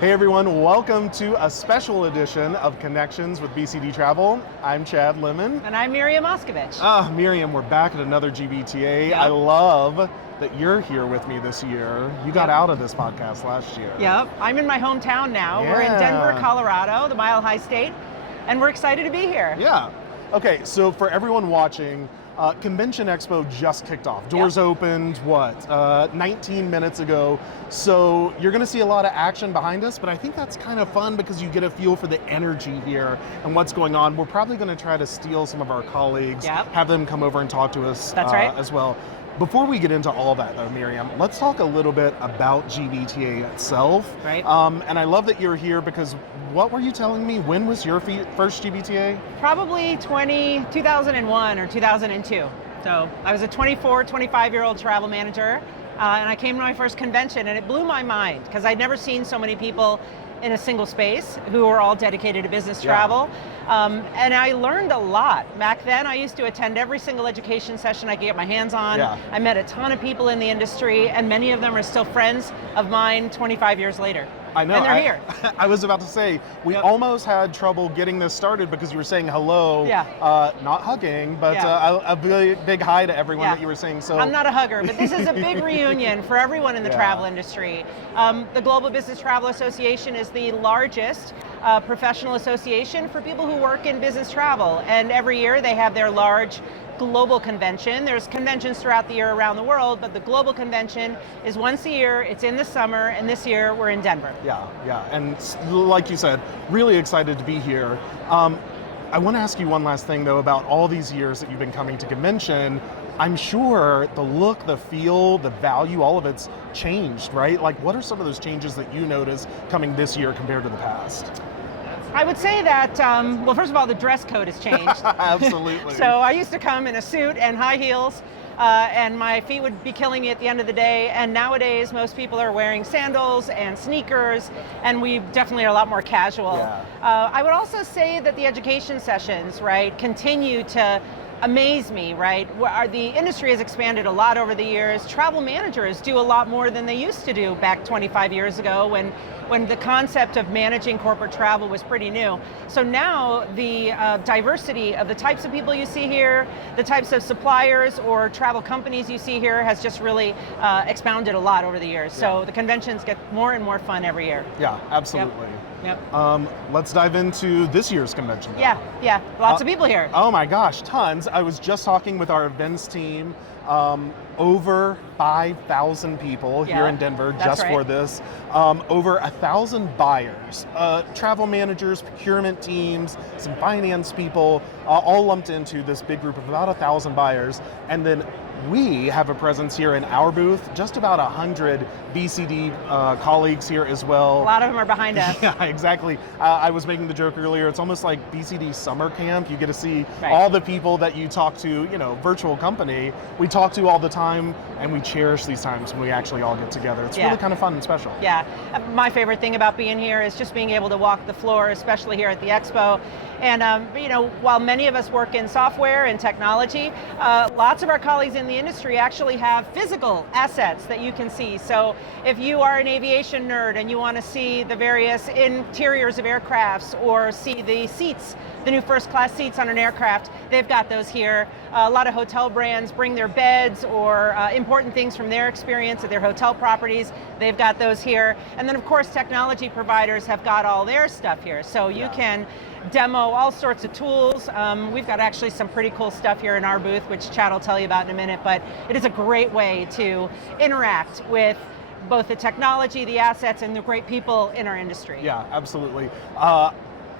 Hey everyone, welcome to a special edition of Connections with BCD Travel. I'm Chad Lemon. And I'm Miriam Moscovici. Miriam, we're back at another GBTA. Yep. I love that you're here with me this year. You got out of this podcast last year. Yep, I'm in my hometown now. Yeah. We're in Denver, Colorado, the Mile High State, and we're excited to be here. Yeah. Okay, so for everyone watching, Convention Expo just kicked off. Doors opened, 19 minutes ago. So you're gonna see a lot of action behind us, but I think that's kind of fun because you get a feel for the energy here and what's going on. We're probably gonna try to steal some of our colleagues, have them come over and talk to us That's right. as well. Before we get into all that though, Miriam, let's talk a little bit about GBTA itself. Right. And I love that you're here because what were you telling me? When was your first GBTA? Probably 2001 or 2002. So I was a 24, 25-year-old travel manager, and I came to my first convention, and it blew my mind because I'd never seen so many people in a single space who were all dedicated to business travel. And I learned a lot. Back then, I used to attend every single education session I could get my hands on. I met a ton of people in the industry, and many of them are still friends of mine 25 years later. I know. And they're here. I was about to say, we almost had trouble getting this started because you were saying hello, not hugging, but a big hi to everyone that you were saying. So I'm not a hugger, but this is a big reunion for everyone in the travel industry. The Global Business Travel Association is the largest professional association for people who work in business travel, and every year they have their large global convention. There's conventions throughout the year around the world, but the global convention is once a year. It's in the summer, and this year we're in Denver. Yeah, and like you said, really excited to be here. I want to ask you one last thing though about all these years that you've been coming to convention. I'm sure the look, the feel, the value, all of it's changed, right? Like, what are some of those changes that you notice coming this year compared to the past? I would say that, well, first of all, the dress code has changed. Absolutely. So I used to come in a suit and high heels, and my feet would be killing me at the end of the day. And nowadays, most people are wearing sandals and sneakers, and we definitely are a lot more casual. I would also say that the education sessions, right, continue to amaze me, right? The industry has expanded a lot over the years. Travel managers do a lot more than they used to do back 25 years ago when the concept of managing corporate travel was pretty new. So now the diversity of the types of people you see here, the types of suppliers or travel companies you see here has just really expounded a lot over the years. So the conventions get more and more fun every year. Yeah, absolutely. Yep. Let's dive into this year's convention. Yeah, lots of people here. Oh my gosh, tons. I was just talking with our events team. Over 5,000 people here in Denver just for this. Over 1,000 buyers, travel managers, procurement teams, some finance people, all lumped into this big group of about 1,000 buyers. And then we have a presence here in our booth, just about 100 BCD colleagues here as well. A lot of them are behind us. Yeah, exactly. I was making the joke earlier, it's almost like BCD summer camp. You get to see all the people that you talk to, virtual company, we talk to all the time, and we cherish these times when we actually all get together. It's really kind of fun and special. Yeah, my favorite thing about being here is just being able to walk the floor, especially here at the Expo. And while many of us work in software and technology, lots of our colleagues in the industry actually have physical assets that you can see. So if you are an aviation nerd and you want to see the various interiors of aircrafts or see the seats, the new first class seats on an aircraft, they've got those here. A lot of hotel brands bring their beds or important things from their experience at their hotel properties. They've got those here. And then of course technology providers have got all their stuff here. So you can demo all sorts of tools. We've got actually some pretty cool stuff here in our booth, which Chad will tell you about in a minute, but it is a great way to interact with both the technology, the assets, and the great people in our industry. Yeah, absolutely.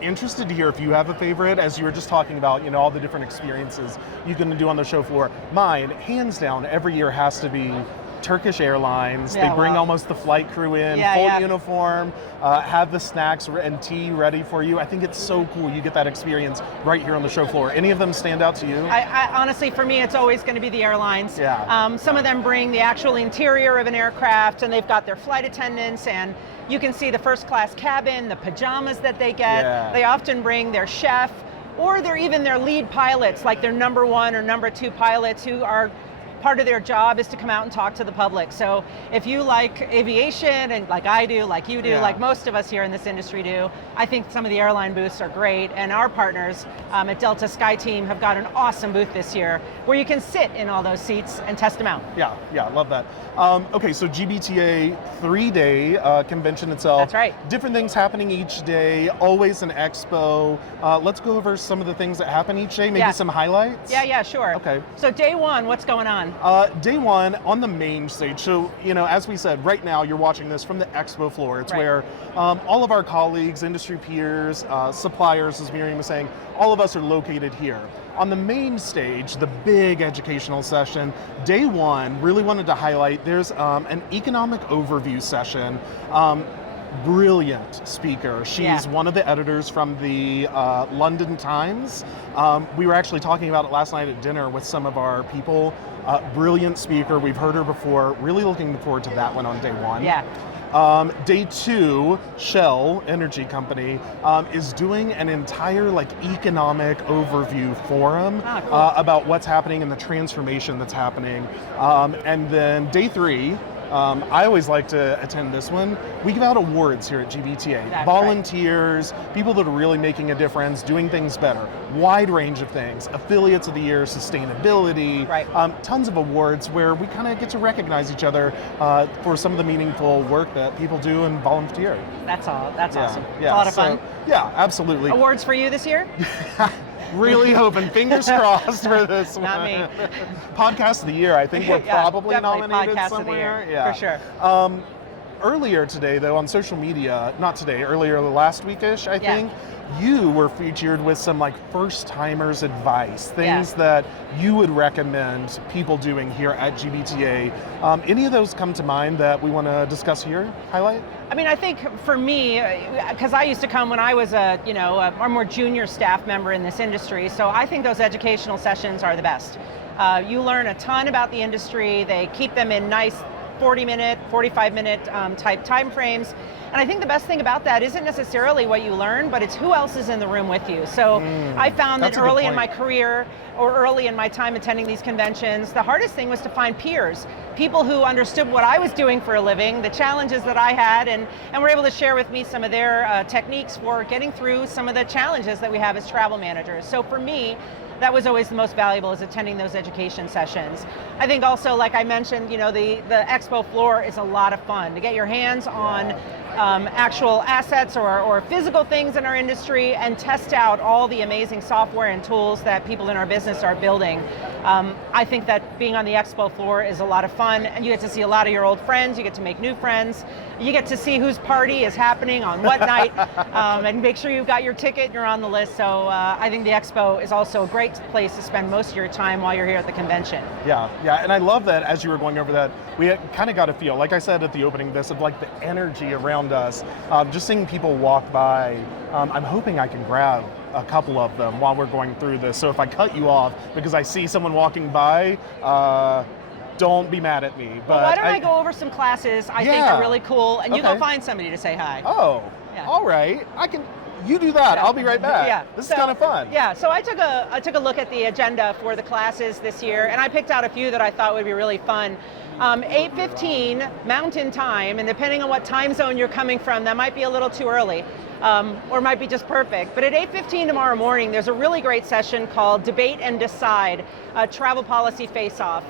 Interested to hear if you have a favorite, as you were just talking about, all the different experiences you can do on the show floor. Mine, hands down, every year has to be Turkish Airlines. They bring almost the flight crew in, full uniform, have the snacks and tea ready for you. I think it's so cool. You get that experience right here on the show floor. Any of them stand out to you? I honestly, for me, it's always going to be the airlines. Some of them bring the actual interior of an aircraft, and they've got their flight attendants, and you can see the first class cabin, the pajamas that they get. They often bring their chef, or even their lead pilots, like their number 1 or number 2 pilots who are part of their job is to come out and talk to the public. So if you like aviation, and like I do, like you do, like most of us here in this industry do, I think some of the airline booths are great, and our partners at Delta SkyTeam have got an awesome booth this year where you can sit in all those seats and test them out. Yeah, love that. Okay, so GBTA 3-day convention itself. That's right. Different things happening each day, always an expo. Let's go over some of the things that happen each day, maybe some highlights? Yeah, sure. Okay. So day one, what's going on? Day one, on the main stage, so, as we said, right now you're watching this from the expo floor. It's where all of our colleagues, industry peers, suppliers, as Miriam was saying, all of us are located here. On the main stage, the big educational session, day one, really wanted to highlight, there's an economic overview session. Brilliant speaker. She's one of the editors from the London Times. We were actually talking about it last night at dinner with some of our people. Brilliant speaker. We've heard her before. Really looking forward to that one on day one. Yeah. Day two, Shell Energy Company is doing an entire economic overview forum about what's happening and the transformation that's happening. And then day three, I always like to attend this one. We give out awards here at GBTA. That's Volunteers, people that are really making a difference, doing things better. Wide range of things. Affiliates of the Year, sustainability. Tons of awards where we kind of get to recognize each other for some of the meaningful work that people do and volunteer. That's awesome. Yeah. It's a lot of fun. Yeah, absolutely. Awards for you this year? Really hoping, fingers crossed for this one. Not me. Podcast of the Year, I think we're probably nominated Podcast somewhere. Of the year, for sure. Earlier today, though, on social media, not today, earlier last weekish, I think, you were featured with some first-timers advice, things that you would recommend people doing here at GBTA. Any of those come to mind that we want to discuss here, highlight? I mean, I think for me, because I used to come when I was a more junior staff member in this industry, so I think those educational sessions are the best. You learn a ton about the industry. They keep them in nice 40-minute, 45-minute type time frames. And I think the best thing about that isn't necessarily what you learn, but it's who else is in the room with you. So I found that early in my career, or early in my time attending these conventions, the hardest thing was to find peers, people who understood what I was doing for a living, the challenges that I had, and were able to share with me some of their techniques for getting through some of the challenges that we have as travel managers. So for me, that was always the most valuable, is attending those education sessions. I think also, like I mentioned, the expo floor is a lot of fun to get your hands on actual assets or physical things in our industry and test out all the amazing software and tools that people in our business are building. I think that being on the expo floor is a lot of fun, and you get to see a lot of your old friends, you get to make new friends, you get to see whose party is happening on what night, and make sure you've got your ticket and you're on the list. So I think the expo is also a great place to spend most of your time while you're here at the convention. Yeah, and I love that as you were going over that, we kind of got a feel, like I said at the opening, this of the energy around us, just seeing people walk by. I'm hoping I can grab a couple of them while we're going through this. So if I cut you off because I see someone walking by, don't be mad at me. But why don't I go over some classes I think are really cool, and you go find somebody to say hi. Oh, all right. You do that. I'll be right back. Yeah. This is kind of fun. Yeah. So I took a look at the agenda for the classes this year, and I picked out a few that I thought would be really fun. 8:15 Mountain Time, and depending on what time zone you're coming from, that might be a little too early, or might be just perfect. But at 8:15 tomorrow morning, there's a really great session called Debate and Decide, Travel Policy Face-Off.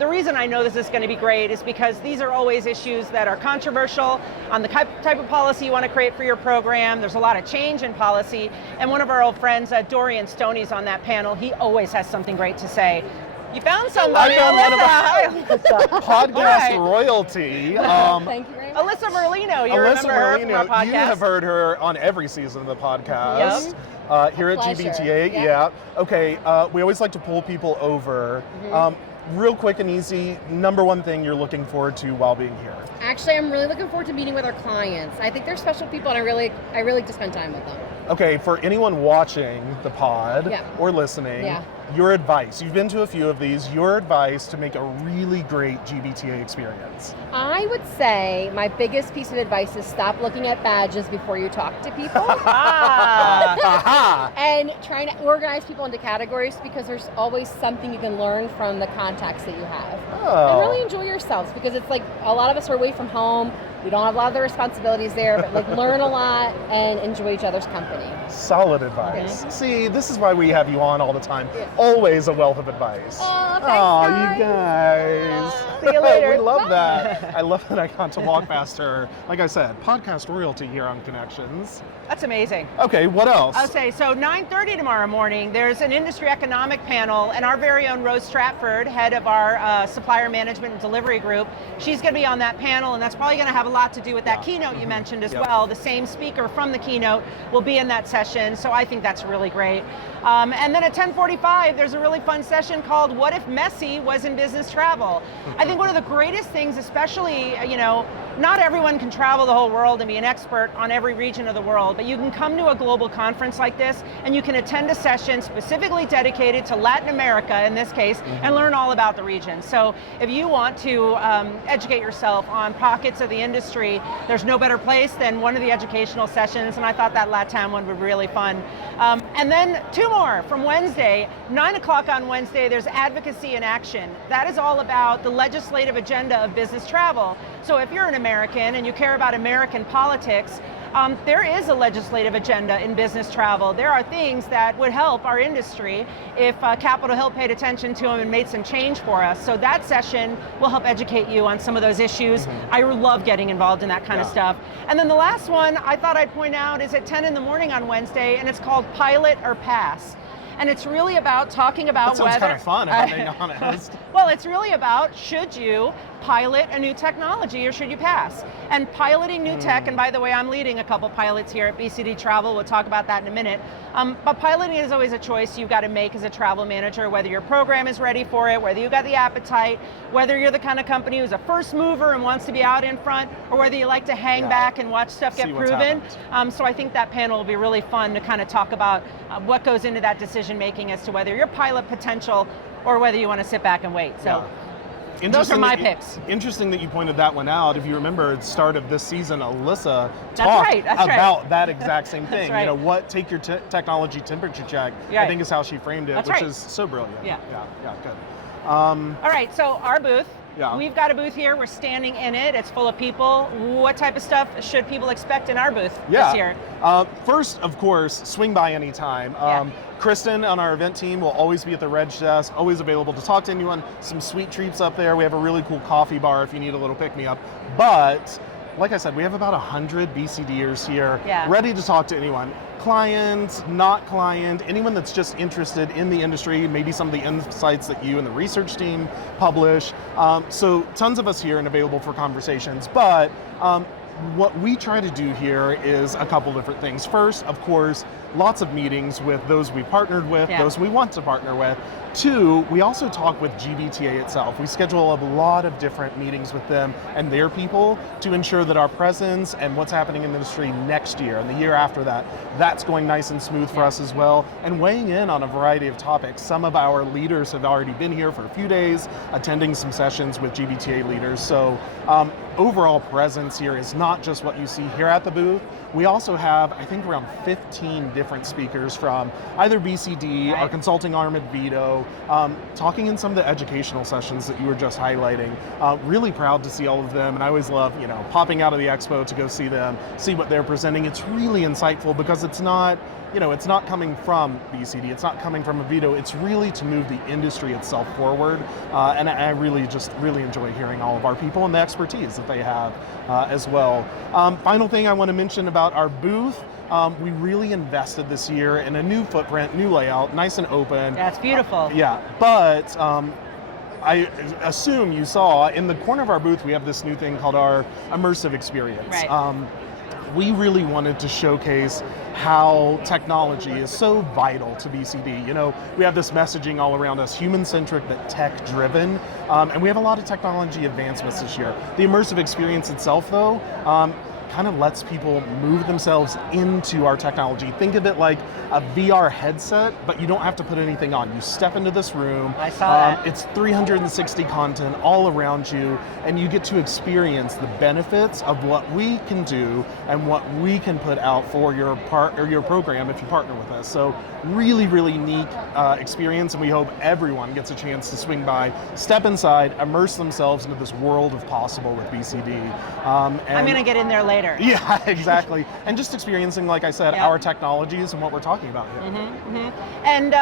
The reason I know this is going to be great is because these are always issues that are controversial on the type of policy you want to create for your program. There's a lot of change in policy, and one of our old friends, Dorian Stoney's on that panel. He always has something great to say. You found somebody. I found one of our podcast royalty. Thank you very much. Alyssa Merlino, you remember her from our podcast? You have heard her on every season of the podcast. Here at GBTA. Yeah. Okay, we always like to pull people over. Real quick and easy, number one thing you're looking forward to while being here? Actually, I'm really looking forward to meeting with our clients. I think they're special people, and I really like to spend time with them. Okay, for anyone watching the pod or listening, your advice. You've been to a few of these. Your advice to make a really great GBTA experience. I would say my biggest piece of advice is stop looking at badges before you talk to people. And trying to organize people into categories, because there's always something you can learn from the contacts that you have. And really enjoy yourselves, because it's like a lot of us are away from home. We don't have a lot of the responsibilities there, but like learn a lot and enjoy each other's company. Solid advice. Okay. See, this is why we have you on all the time. Yeah. Always a wealth of advice. Oh, thanks, you guys. See you later. We love Bye. that. I love that I got to walk past her. Like I said, podcast royalty here on Connections. That's amazing. Okay, what else? I'll say, so 9:30 tomorrow morning, there's an industry economic panel, and our very own Rose Stratford, head of our supplier management and delivery group, she's going to be on that panel, and that's probably going to have a lot to do with that keynote you mentioned as well. The same speaker from the keynote will be in that session, so I think that's really great. And then at 10:45, there's a really fun session called What If Messi Was in Business Travel? I think one of the greatest things, especially, not everyone can travel the whole world and be an expert on every region of the world, but you can come to a global conference like this and you can attend a session specifically dedicated to Latin America, in this case, and learn all about the region. So if you want to educate yourself on pockets of the industry, there's no better place than one of the educational sessions, and I thought that LATAM one would be really fun. And then two more from Wednesday, 9 o'clock on Wednesday, there's Advocacy in Action. That is all about the legislative agenda of business travel. So if you're an American and you care about American politics, there is a legislative agenda in business travel. There are things that would help our industry if Capitol Hill paid attention to them and made some change for us. So that session will help educate you on some of those issues. I love getting involved in that kind of stuff. And then the last one I thought I'd point out is at 10 in the morning on Wednesday, and it's called Pilot or Pass. And it's really about talking about that sounds kind of fun, if I'm being honest. Well, it's really about, should you pilot a new technology or should you pass? And piloting new tech, and by the way, I'm leading a couple pilots here at BCD Travel, we'll talk about that in a minute. But piloting is always a choice you've got to make as a travel manager, whether your program is ready for it, whether you've got the appetite, whether you're the kind of company who's a first mover and wants to be out in front, or whether you like to hang back and watch stuff get proven. So I think that panel will be really fun to kind of talk about what goes into that decision making as to whether you're pilot potential or whether you want to sit back and wait. So. Those are my picks. Interesting that you pointed that one out. If you remember, at the start of this season, Alyssa talked about that exact same thing. Right. Take your technology temperature check, I think is how she framed it, which is so brilliant. Yeah, good. All right, so our booth. Yeah. We've got a booth here. We're standing in it. It's full of people. What type of stuff should people expect in our booth this year? First, of course, swing by anytime. Kristen on our event team will always be at the reg desk, always available to talk to anyone. Some sweet treats up there. We have a really cool coffee bar if you need a little pick-me-up. But, like I said, we have about 100 BCDers here, ready to talk to anyone. Client, not client, anyone that's just interested in the industry, maybe some of the insights that you and the research team publish. So tons of us here and available for conversations. But what we try to do here is a couple different things. First, of course, lots of meetings with those we partnered with, those we want to partner with. Two, we also talk with GBTA itself. We schedule a lot of different meetings with them and their people to ensure that our presence and what's happening in the industry next year and the year after that, that's going nice and smooth for us as well, and weighing in on a variety of topics. Some of our leaders have already been here for a few days, attending some sessions with GBTA leaders. So overall presence here is not just what you see here at the booth. We also have, I think, around 15 different speakers from either BCD, our consulting arm at Vito, talking in some of the educational sessions that you were just highlighting. Really proud to see all of them, and I always love, popping out of the expo to go see them, see what they're presenting. It's really insightful because it's not, it's not coming from BCD, it's not coming from a Vito, it's really to move the industry itself forward, and I really enjoy hearing all of our people and the expertise that they have as well. Final thing I want to mention about our booth, we really invested this year in a new footprint, new layout, nice and open. Yeah, it's beautiful. But I assume you saw in the corner of our booth, we have this new thing called our immersive experience. We really wanted to showcase how technology is so vital to BCD. We have this messaging all around us, human-centric but tech-driven, and we have a lot of technology advancements this year. The immersive experience itself, though, kind of lets people move themselves into our technology. Think of it like a VR headset, but you don't have to put anything on. You step into this room. I saw that. It's 360 content all around you, and you get to experience the benefits of what we can do and what we can put out for your program if you partner with us. So really, really neat experience, and we hope everyone gets a chance to swing by, step inside, immerse themselves into this world of possible with BCD. I'm going to get in there later. Yeah, exactly. And just experiencing, like I said, our technologies and what we're talking about here. And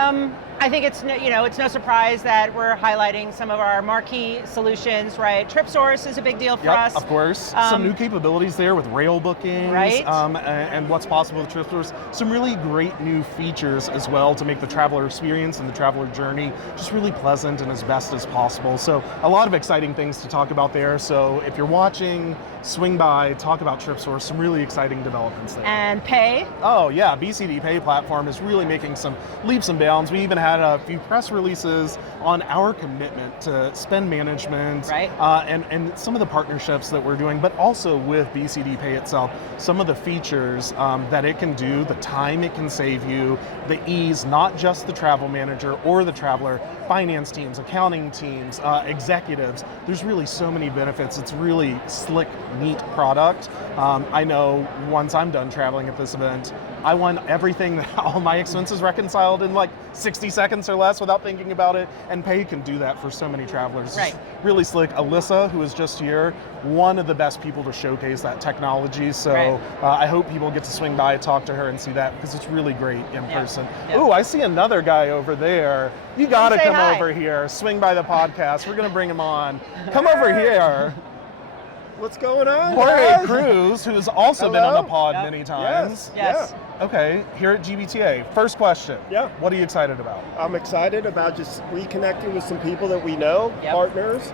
I think it's no surprise that we're highlighting some of our marquee solutions, right? TripSource is a big deal for us. Of course. Some new capabilities there with rail bookings, right? And what's possible with TripSource. Some really great new features as well to make the traveler experience and the traveler journey just really pleasant and as best as possible. So a lot of exciting things to talk about there. So if you're watching, swing by, talk about TripSource, some really exciting developments there. And Pay. Oh yeah, BCD Pay platform is really making some leaps and bounds. We even had a few press releases on our commitment to spend management, right. and some of the partnerships that we're doing, but also with BCD Pay itself, some of the features that it can do, the time it can save you, the ease, not just the travel manager or the traveler, finance teams, accounting teams, executives. There's really so many benefits. It's really slick, neat product. I know once I'm done traveling at this event, I want everything, all my expenses reconciled in like 60 seconds or less without thinking about it, and Pay can do that for so many travelers. Right. It's really slick. Alyssa, who is just here, one of the best people to showcase that technology, so right. I hope people get to swing by, talk to her, and see that, because it's really great in person. Yeah. Ooh, I see another guy over there. You gotta come hi. over here, swing by the podcast. We're gonna bring him on. Come over here. What's going on? Jorge Cruz, who's also been on the pod Yep. many times. Yes. Okay, here at GBTA, first question. Yeah. What are you excited about? I'm excited about just reconnecting with some people that we know, Yep. partners,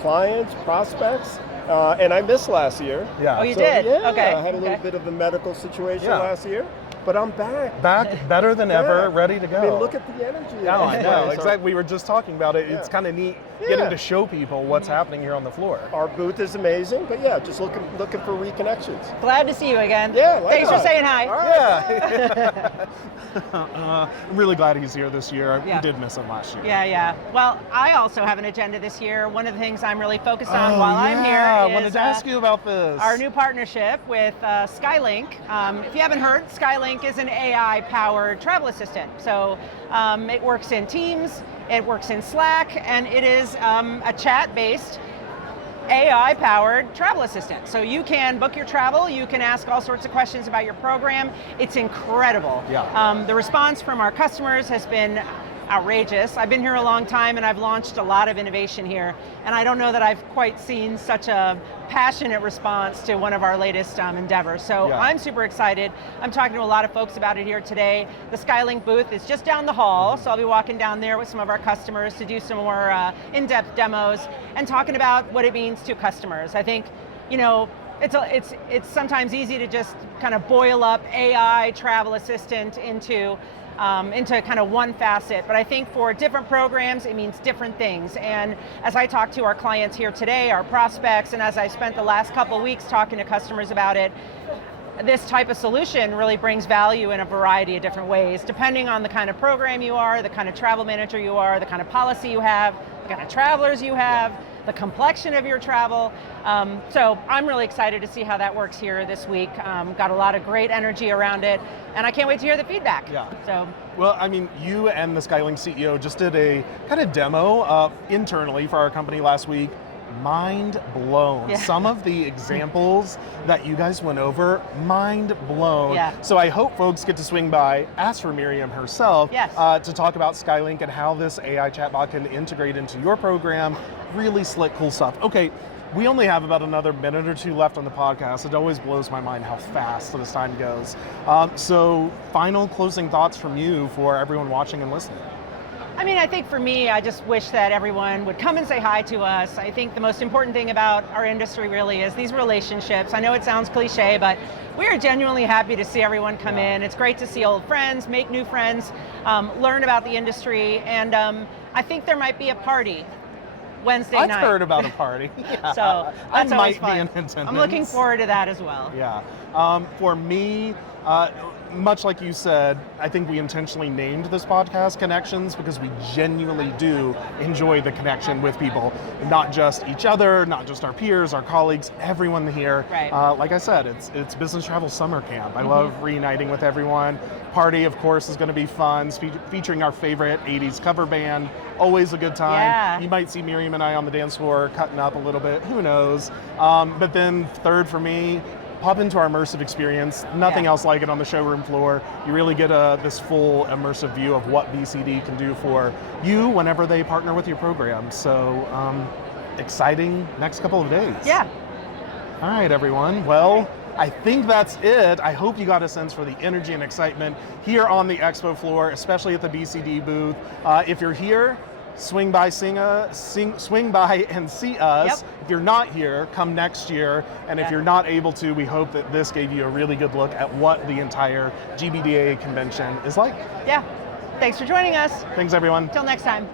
clients, prospects. And I missed last year. Yeah. Oh, you did? Yeah, Okay. I had a little Okay. bit of a medical situation Yeah. last year, but I'm back. Back better than ever, ready to go. I mean, look at the energy. Yeah, I know, Our- exactly. We were just talking about it. Yeah. It's kind of neat Yeah. getting to show people what's happening here on the floor. Our booth is amazing, but yeah, just looking for reconnections. Glad to see you again. Yeah, Thanks for likewise. saying hi. All right. Yeah. I'm really glad he's here this year. Yeah. We did miss him last year. Yeah. Well, I also have an agenda this year. One of the things I'm really focused on while I'm here I is wanted to ask you about this. our new partnership with Skylink. If you haven't heard, Skylink is an AI-powered travel assistant. So it works in Teams, it works in Slack, and it is a chat-based AI-powered travel assistant. So you can book your travel, you can ask all sorts of questions about your program. It's incredible. Yeah. The response from our customers has been outrageous. I've been here a long time and I've launched a lot of innovation here, and I don't know that I've quite seen such a passionate response to one of our latest endeavors. So Yeah. I'm super excited. I'm talking to a lot of folks about it here today. The Skylink booth is just down the hall, so I'll be walking down there with some of our customers to do some more in-depth demos and talking about what it means to customers. I think, it's sometimes easy to just kind of boil up AI travel assistant into kind of one facet, but I think for different programs it means different things. And as I talk to our clients here today, our prospects, and as I spent the last couple of weeks talking to customers about it, this type of solution really brings value in a variety of different ways, depending on the kind of program you are, the kind of travel manager you are, the kind of policy you have, the kind of travelers you have, the complexion of your travel. So I'm really excited to see how that works here this week. Got a lot of great energy around it, and I can't wait to hear the feedback. Yeah. So. Well, I mean, you and the Skylink CEO just did a kind of demo internally for our company last week. Mind blown. Yeah. Some of the examples that you guys went over, mind blown. Yeah. So I hope folks get to swing by, ask for Miriam herself, Yes. to talk about Skylink and how this AI chatbot can integrate into your program. Really slick, cool stuff. Okay, we only have about another minute or two left on the podcast. It always blows my mind how fast this time goes. So final closing thoughts from you for everyone watching and listening. I mean, I think for me, I just wish that everyone would come and say hi to us. I think the most important thing about our industry really is these relationships. I know it sounds cliche, but we are genuinely happy to see everyone come in. It's great to see old friends, make new friends, learn about the industry, and I think there might be a party Wednesday I've night. heard about a party. Yeah. So I that's always might be fun. in attendance. I'm looking forward to that as well. Yeah. For me, much like you said, I think we intentionally named this podcast Connections because we genuinely do enjoy the connection with people, not just each other, not just our peers, our colleagues, everyone here. Right. Like I said, it's Business Travel Summer Camp. I love reuniting with everyone. Party, of course, is going to be fun, featuring our favorite 80s cover band. Always a good time. Yeah. You might see Miriam and I on the dance floor cutting up a little bit. Who knows? But then third for me, pop into our immersive experience. Nothing else like it on the showroom floor. You really get this full immersive view of what BCD can do for you whenever they partner with your program. So exciting next couple of days. Yeah. All right, everyone. Well, I think that's it. I hope you got a sense for the energy and excitement here on the expo floor, especially at the BCD booth. If you're here, swing by and see us. Yep. If you're not here, come next year. And if you're not able to, we hope that this gave you a really good look at what the entire GBTA convention is like. Yeah. Thanks for joining us. Thanks, everyone. Till next time.